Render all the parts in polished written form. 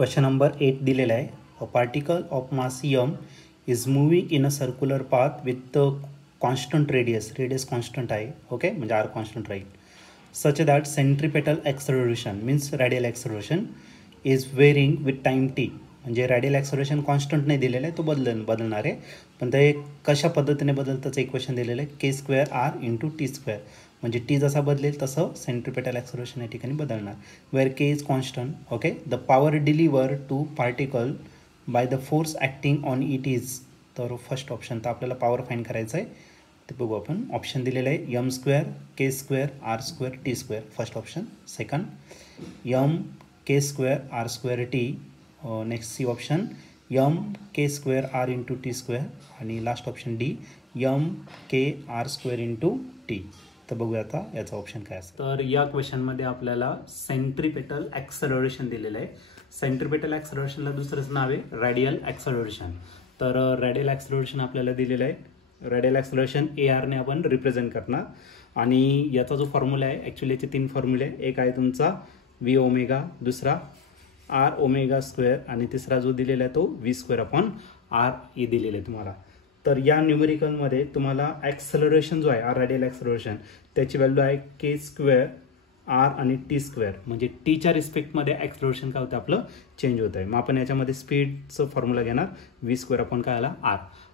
Question number 8 दिलेला आहे. A particle of mass m is moving in a circular path with constant radius constant आहे. Okay, म्हणजे r constant राहील. Such that centripetal acceleration means radial acceleration is varying with time t. म्हणजे radial acceleration constant नाही दिलेलं आहे, तो बदलणार आहे. पण ते कशा पद्धतीने बदलताचं इक्वेशन दिलेलं आहे, k square r into T square. म्हणजे टी जसा बदलेल तसं सेंट्रिपेटल ॲक्सलरेशन या ठिकाणी बदलणार. Where K is constant. Okay, the power deliver to particle by the force acting on it is. तर फर्स्ट ऑप्शन, तर आपल्याला पॉवर फाईंड करायचं आहे, ते बघू आपण. ऑप्शन दिलेलं आहे M square K square R square T square, first option. Second M K square R square T. Next C option M K square R into T square. आणि last option D M K R square into T. तर बघूया आता याचा option काय असेल. तर या क्वेश्चनमध्ये आपल्याला सेंट्रिपेटल ॲक्सलरेशन दिलेलं आहे. सेंट्रिपेटल ॲक्सलरेशनला दुसरंच नाव आहे रॅडियल ॲक्सलरेशन. तर रॅडियल ॲक्सलरेशन आपल्याला दिलेलं आहे. रॅडियल ॲक्सलरेशन ARने आपण रिप्रेझेंट करणार. आणि याचा जो फॉर्म्युला आहे, ॲक्च्युली याचे 3 फॉर्म्युले आहे. एक आहे तुमचा V ओमेगा, दुसरा R ओमेगा स्क्वेअर, आणि तिसरा जो दिलेला आहे तो V square upon R E दिलेला आहे तुम्हाला. तर या न्यूमेरिकलमध्ये तुम्हाला ॲक्सलरेशन जो आहे रॅडियल ॲक्सलरेशन, त्याची व्हॅल्यू आहे के स्क्वेअर आर आणि टी स्क्वेअर. म्हणजे टीच्या रिस्पेक्टमध्ये ॲक्सलरेशन काय होतं आपलं चेंज होतं आहे. मग आपण याच्यामध्ये स्पीडचं फॉर्म्युला घेणार V स्क्वेअर अपॉन काय आला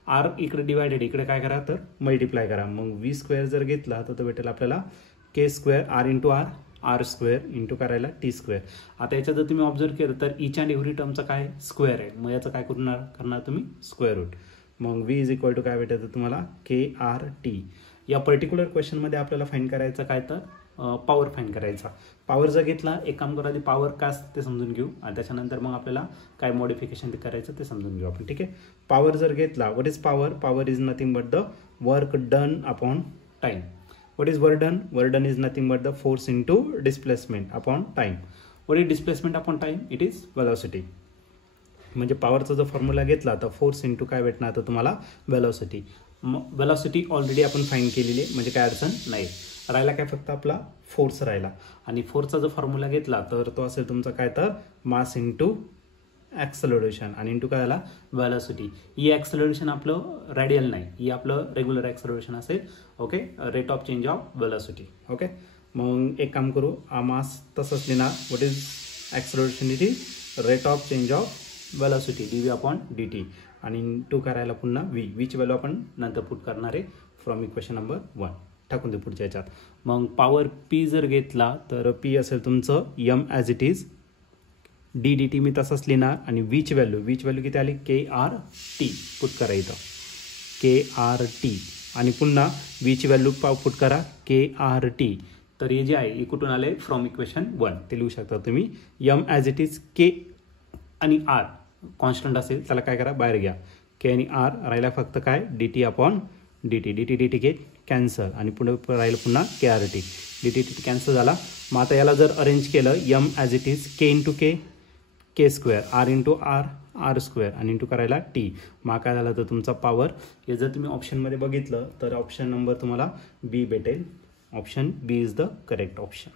R इकडे डिवायडेड, इकडे काय करा तर मल्टिप्लाय करा. मग V स्क्वेअर जर घेतला तर तो भेटेल आपल्याला K square R into R square into करायला टी स्क्वेअर. आता याच्यात जर तुम्ही ऑब्झर्व केलं तर इच अँड एव्हरी टर्मचा काय स्क्वेअर आहे. मग याचं काय करणार तुम्ही स्क्वेअर रूट. मग V इज इक्वल टू काय भेटायचं तुम्हाला KRT. या पर्टिक्युलर क्वेश्चनमध्ये आपल्याला फाईंड करायचं काय तर पॉवर फाईंड करायचा. पॉवर जर घेतला, एक काम करा, आधी पॉवर काय असते ते समजून घेऊ आणि त्याच्यानंतर मग आपल्याला काय मॉडिफिकेशन ते करायचं ते समजून घेऊ आपण. ठीक आहे, पॉवर जर घेतला, what is power. Power is nothing but the work done upon time. What is work done. Work done is nothing but the force into displacement upon time. What is displacement upon time. It is velocity. म्हणजे पॉवरचा जर formula घेतला तर force into काय भेटणार तर तुम्हाला velocity. Velocity already आपण find केलेली आहे, म्हणजे काय अडचण नाही. राहिला काय फक्त आपला फोर्स राहिला. आणि फोर्सचा जर फॉर्म्युला घेतला तर तो असेल तुमचा काय तर मास इंटू ॲक्सलरेशन आणि इंटू काय आला वेलॉसिटी. ही ॲक्सलरेशन आपलं रॅडियल नाही, ही आपलं रेग्युलर ॲक्सलरेशन असेल. Okay, rate of change of velocity. Okay, मग एक काम करू, मास तसंच लिहिणार. What is acceleration. It is rate of change of velocity dv upon dt. आणि टू करायला पुन्हा वीची व्हॅल्यू आपण नंतर पुट करणार आहे फ्रॉम इक्वेशन नंबर 1. टाकून दे पुढच्या याच्यात. मग पॉवर P जर घेतला तर P असेल तुमचं m as it is dt मी तसंच लिहिणार. आणि वीची व्हॅल्यू किती आली KRT पुट करा इथं KRT. आणि पुन्हा वीची व्हॅल्यू पुट करा KRT. तर हे जे आहे हे कुठून आले फ्रॉम इक्वेशन 1 ते लिहू शकता तुम्ही. m as it is K आणि R कॉन्स्टंट असेल त्याला काय करा बाहेर घ्या. के आणि R राहिला फक्त काय dt अपॉन dt के कॅन्सल. आणि पुढे राहिलं पुन्हा KRT. dt कॅन्सल झाला. मग आता याला जर अरेंज केलं m as it is K into K square R into R square आणि इंटू करायला T. मग काय झालं तर तुमचा पॉवर. हे जर तुम्ही ऑप्शनमध्ये बघितलं तर ऑप्शन नंबर तुम्हाला B भेटेल. Option B is the correct option.